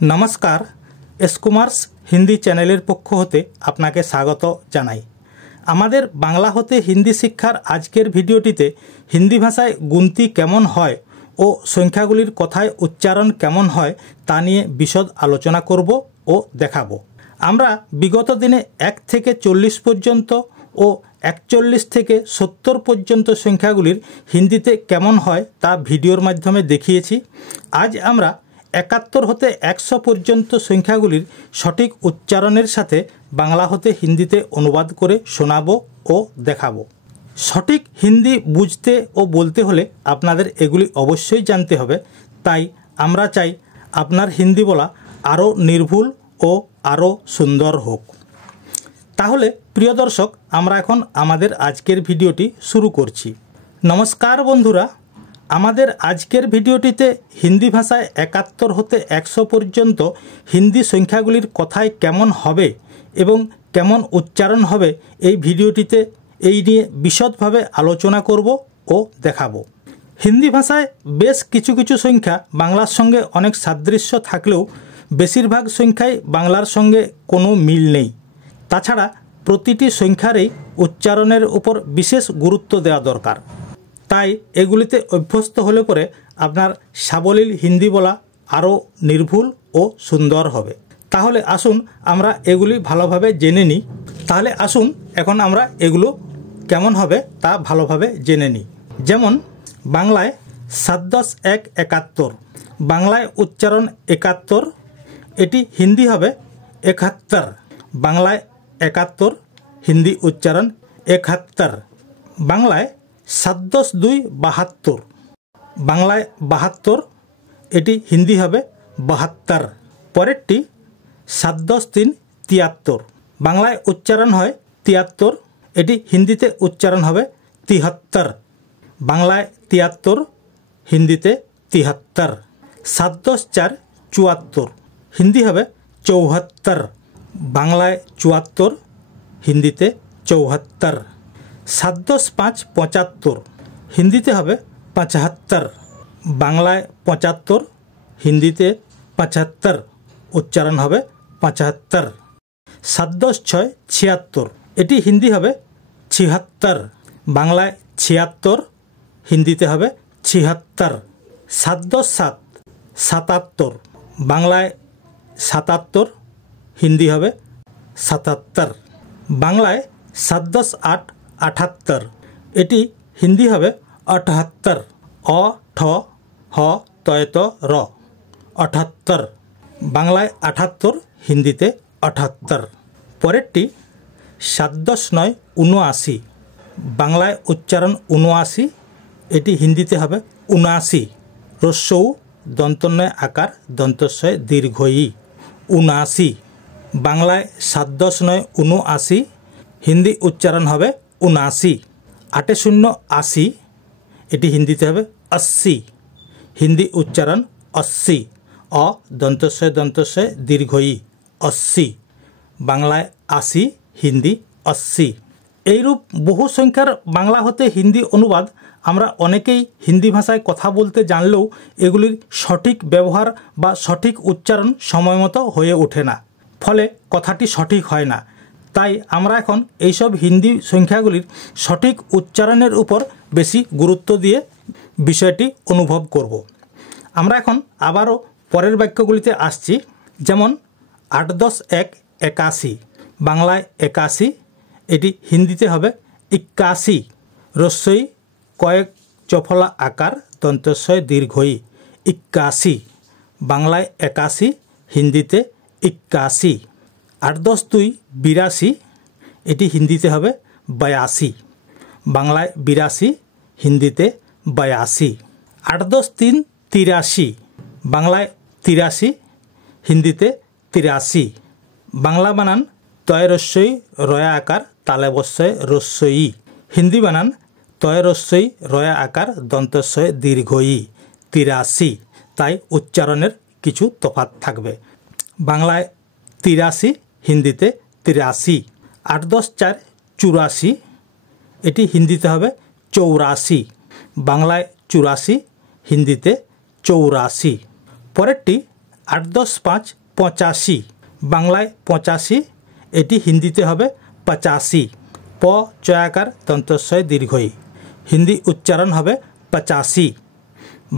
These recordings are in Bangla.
नमस्कार एस कुमार्स हिंदी चैनलेर पक्ष होते आपनाके स्वागत जानाई। आमादेर बांगला होते हिंदी शिक्षार आजकेर भिडियोटीते हिंदी भाषाय गुनती केमन हय ओ संख्यागुलिर कथाय उच्चारण केमन हय ता निये बिशद आलोचना करब ओ देखाबो। आमरा विगत दिने 1 থেকে 40 पर्यन्त ओ 41 থেকে 70 पर्यन्त संख्यागुलिर हिंदीते केमन हय ता भिडियोर माध्यमे देखिएछि। आज आमरा 71 होते 100 पर्यन्त संख्यागुलिर सठिक उच्चारणेर साथे बांगला होते हिंदीते अनुवाद करे शोनाबो ओ देखाबो। सठिक हिंदी बुझते ओ बोलते होले आपनादेर एगुली अवश्यई जानते होबे। ताई आमरा चाई आपनार हिंदी बोला आरो निर्भुल ओ आरो सुंदर होक। ताहले प्रिय दर्शक आमरा एखन आमादेर आजकेर भिडियोटी शुरू करछि। नमस्कार बंधुरा, आमादेर आजकेर भिडियोटीते हिंदी भाषाय 71 होते 100 पर्यन्त हिंदी संख्यागुलिर कथाय केमन हबे एबं केमन उच्चारण हबे एई भिडियोटीते एई निये बिशदभावे आलोचना करब ओ देखाबो। हिंदी भाषाय बेश किछु किछु संख्या बांगलार संगे अनेक सादृश्य थाकलेও बेशिरभाग संख्याई बांगलार संगे कोनो मिल नेই। ताछाड़ा प्रतिटी संख्यारই उच्चारणের উপর विशेष गुरुत्व देওয়া दरकार। ताई एगुलिते अभ्यस्त होले परे आपनार साबलील हिंदी बोला आरो निर्भुल ओ सुंदर होबे। ताहले आसुन आमरा एगुली भालोभावे जेने निই। ताहले आसुन एखन आमरा एगुलो केमन होबे ता भालोभावे जेने निই। जेमन बांगलाय 7-10-1 71, बांगलाय उच्चारण 71, एटी हिंदी होबे 71। बांगलाय 71 हिंदी उच्चारण 71। बांगलाय 7-10-2 72, बांगलाय 72 एटी हिंदी होबे 72। परेरटी 7-10-3 73, बांगलाय उच्चारण है 73, एटी हिंदीते उच्चारण होबे 73। बांगलाय 73 हिंदीते 73। 7-10-4 74, हिंदी होबे 74, बांगलाय 74 हिंदीते 74। 7-10-5 75, हिंदीते होबे 75, बांगलाय 75 हिंदीते 75, उच्चारण होबे 75। 7-10-6 76, एटी हिंदी होबे 76, बांगलाय 76 हिंदीते होबे 76। 7-10-7 77, बांगलाय 77 हिंदी होबे 77, बांगलाय 7-10-8 78, एटी हिंदी होबे 78, अ ठ ह तय त र 78, बांगलाय 78 हिंदीते 78। परेरटी 7-10-9 79, बांगलाय उच्चारण 79, एटी हिंदीते होबे 79, रस्सौ दन्तन्वय आकार दन्तस्वय दीर्घ इ 79, बांगलाय 7-10-9 79, हिंदी उच्चारण होबे 79। 8-0-80, एटी हिंदीते होबे 80, हिंदी उच्चारण 80, अ दन्तस्वय दीर्घ इ 80, बांगलाय 80 हिंदी 80। এইরূপ বহু সংখ্যার বাংলা হতে হিন্দি অনুবাদ আমরা অনেকেই হিন্দি ভাষায় কথা বলতে জানলেও এগুলির সঠিক ব্যবহার বা সঠিক উচ্চারণ সময়মতো হয়ে ওঠে না, ফলে কথাটি সঠিক হয় না। তাই আমরা এখন এইসব হিন্দি সংখ্যাগুলির সঠিক উচ্চারণের উপর বেশি গুরুত্ব দিয়ে বিষয়টি অনুভব করব। আমরা এখন আবারও পরের বাক্যগুলিতে আসছি। যেমন 8-10-1 81, বাংলায় 81, এটি হিন্দিতে হবে 81, রস্বই কয়েক চফলা আকার দন্তস্বয় দীর্ঘ ই 81, বাংলায় 81 হিন্দিতে 81। 8-10-2 82, এটি হিন্দিতে হবে 82, বাংলায় 82 হিন্দিতে 82। 8-10-3 83, বাংলায় 83 হিন্দিতে 83, বাংলা বানান তয় রস্বই রয়া আকার তালবস্বয় রস্বই, হিন্দি বানান তয় রস্বই রয়া আকার দন্তস্বয় দীর্ঘ ই 83। তাই উচ্চারণের কিছু তফাৎ থাকবে। বাংলায় 83 হিন্দিতে 83। 8-10-4 84, এটি হিন্দিতে হবে 84, বাংলায় 84 হিন্দিতে 84। পরেরটি 8 10 5 85 বাংলায় 85 এটি হিন্দিতে হবে 85 প চয়াকার দন্তস্বয় দীর্ঘই হিন্দি উচ্চারণ হবে 85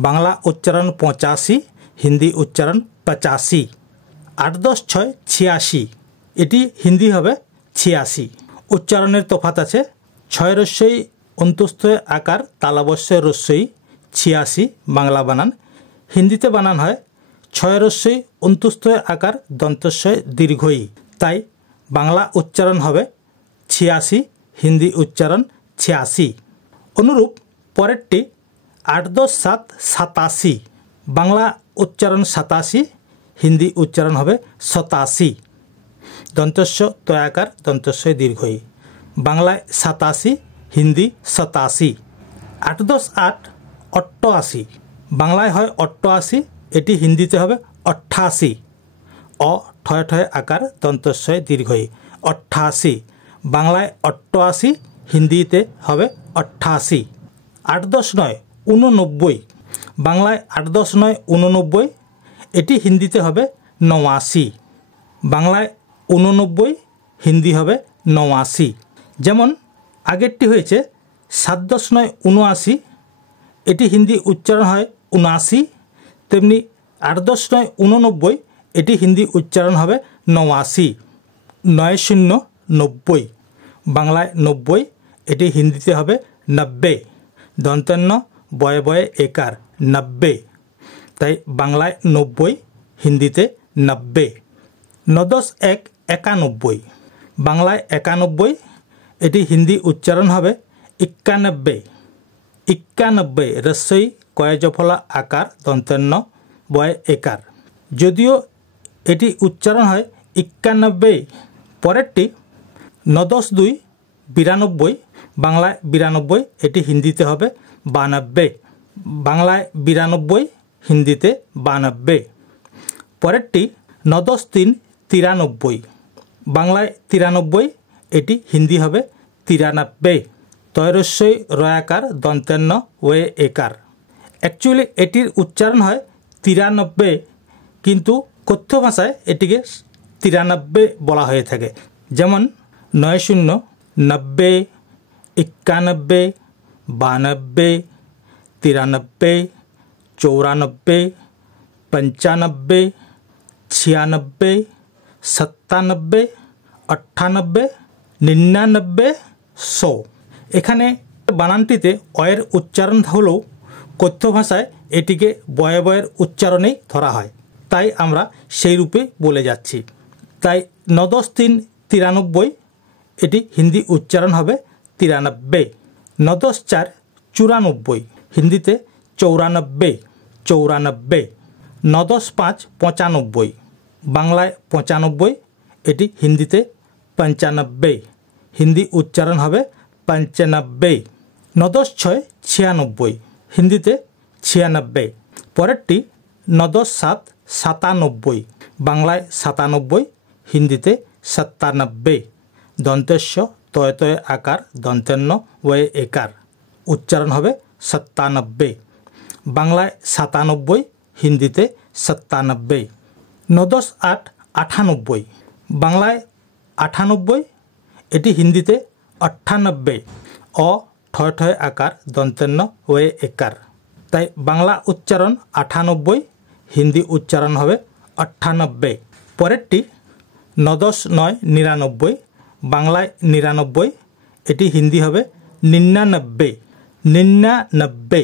বাংলা উচ্চারণ 85 হিন্দি উচ্চারণ 85 8 10 6 86 এটি হিন্দি হবে 86 উচ্চারণের তফাৎ আছে 6 রস্যই অন্তস্থ আকার তালবস্যের রস্যই 86 বাংলা বানান হিন্দিতে বানান হয় 6 রস্যই অন্তস্থ আকার দন্তস্বয় দীর্ঘই তাই বাংলা উচ্চারণ হবে 86 হিন্দি উচ্চারণ 86 অনুরূপ পরেরটি 8 10 7 87 বাংলা উচ্চারণ 87 হিন্দি উচ্চারণ হবে 87 দন্তস্ব তয়াকার দন্তস্বয় দীর্ঘই বাংলায় 87 হিন্দি 87 8 10 8 88 বাংলায় হয় 88 এটি হিন্দিতে হবে 88 অ ঠয় ঠয় আকার দন্তস্বয় দীর্ঘই 88 বাংলায় 88 হিন্দিতে হবে 88 8 10 9 89 বাংলায় 8 10 9 89 এটি হিন্দিতে হবে 89 বাংলায় 89 হিন্দি হবে 89 যেমন আগেরটি হয়েছে 7 10 9 79 এটি হিন্দি উচ্চারণ হয় 79 তেমনি 8 10 9 89 এটি হিন্দি উচ্চারণ হবে 89 9 0 90 বাংলায় 90 এটি হিন্দিতে হবে 90 দন্তান্ন বয়ে বয়ে একার 90 তাই বাংলায় 90 হিন্দিতে 90 9 10 1 91 বাংলায় 91 এটি হিন্দি উচ্চারণ হবে 91 91 রস্যই কয়জফলা আকার দন্তান্ন বয় একার যদিও এটি উচ্চারণ হয় 91 পরেরটি 9 10 2 92 বাংলায় 92 এটি হিন্দিতে হবে 92 বাংলায় 92 হিন্দিতে 92 পরেরটি 9 10 3 93 বাংলায় 93 এটি হিন্দি হবে 93 তয়রস্যই রয়াকার দন্তান্ন ওয়ে একার অ্যাকচুয়ালি এটির উচ্চারণ হয় 93 কিন্তু কথ্য ভাষায় এটিকে 93 বলা হয়ে থাকে যেমন 9 0 90 91 92 93 94 95 96 97 98 99 100 এখানে বানানটিতে অয়ের উচ্চারণ হলেও কথ্য ভাষায় এটিকে বয়ে বয়ের উচ্চারণেই ধরা হয় তাই আমরা সেই রূপে বলে যাচ্ছি তাই 9 10 3 93 এটি হিন্দি উচ্চারণ হবে 93 9 10 4 94 হিন্দিতে 94 94 9 10 5 95 বাংলায় 95 এটি হিন্দিতে 95 হিন্দি উচ্চারণ হবে 95 9 10 6 96 হিন্দিতে 96 পরেরটি 9 10 7 97 বাংলায় 97 হিন্দিতে 97 দন্তেশ্ব তয় তয় আকার দন্তান্ন ওয়ে একার উচ্চারণ হবে 97 বাংলায় 97 হিন্দিতে 97 9 10 8 98 বাংলায় 98 এটি হিন্দিতে 98 অ ঠয় ঠয় আকার দন্তান্ন ওয়ে একার তাই বাংলা উচ্চারণ 98 হিন্দি উচ্চারণ হবে 98 পরেরটি 9 10 9 99 বাংলায় 99 এটি হিন্দি হবে 99 99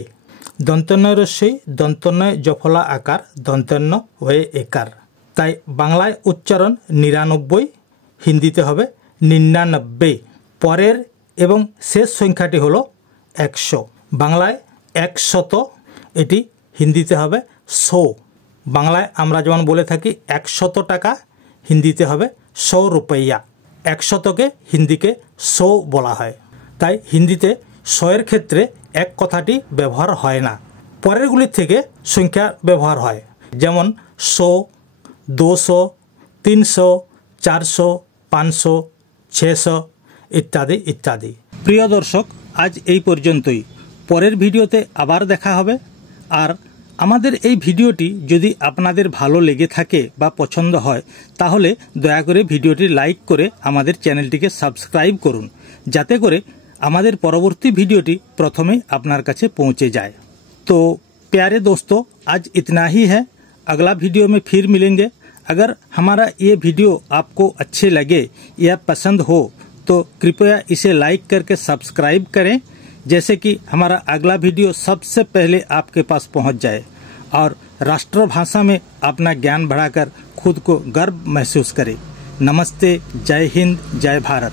দন্তন্য রস্যই দন্তন্য জফলা আকার দন্তান্ন হয়ে একার তাই বাংলায় উচ্চারণ 99 হিন্দিতে হবে 99 পরের এবং শেষ সংখ্যাটি হলো 100 বাংলায় 100 এটি হিন্দিতে হবে 100 বাংলায় আমরা যেমন বলে থাকি 100 টাকা হিন্দিতে হবে 100 রুপইয়া 100কে হিন্দিকে 100 বলা হয় তাই হিন্দিতে 100 এর ক্ষেত্রে এক কথাটি ব্যবহার হয় না পরেরগুলির থেকে সংখ্যা ব্যবহার হয় যেমন 100 200 300 400 500 600 ইত্যাদি ইত্যাদি প্রিয় দর্শক আজ এই পর্যন্তই পরের ভিডিওতে আবার দেখা হবে আর আমাদের এই ভিডিওটি যদি আপনাদের ভালো লেগে থাকে বা পছন্দ হয় তাহলে দয়া করে ভিডিওটি লাইক করে আমাদের চ্যানেলটিকে সাবস্ক্রাইব করুন, যাতে করে আমাদের পরবর্তী ভিডিওটি प्रथमें আপনার কাছে पहुंचे जाए। तो प्यारे दोस्तों, आज इतना ही है। अगला वीडियो में फिर मिलेंगे। अगर हमारा ये वीडियो आपको अच्छे लगे या पसंद हो तो कृपया इसे लाइक करके सब्सक्राइब करें, जैसे कि हमारा अगला वीडियो सबसे पहले आपके पास पहुंच जाए और राष्ट्रभाषा में अपना ज्ञान बढ़ाकर खुद को गर्व महसूस करें। नमस्ते, जय हिंद, जय भारत।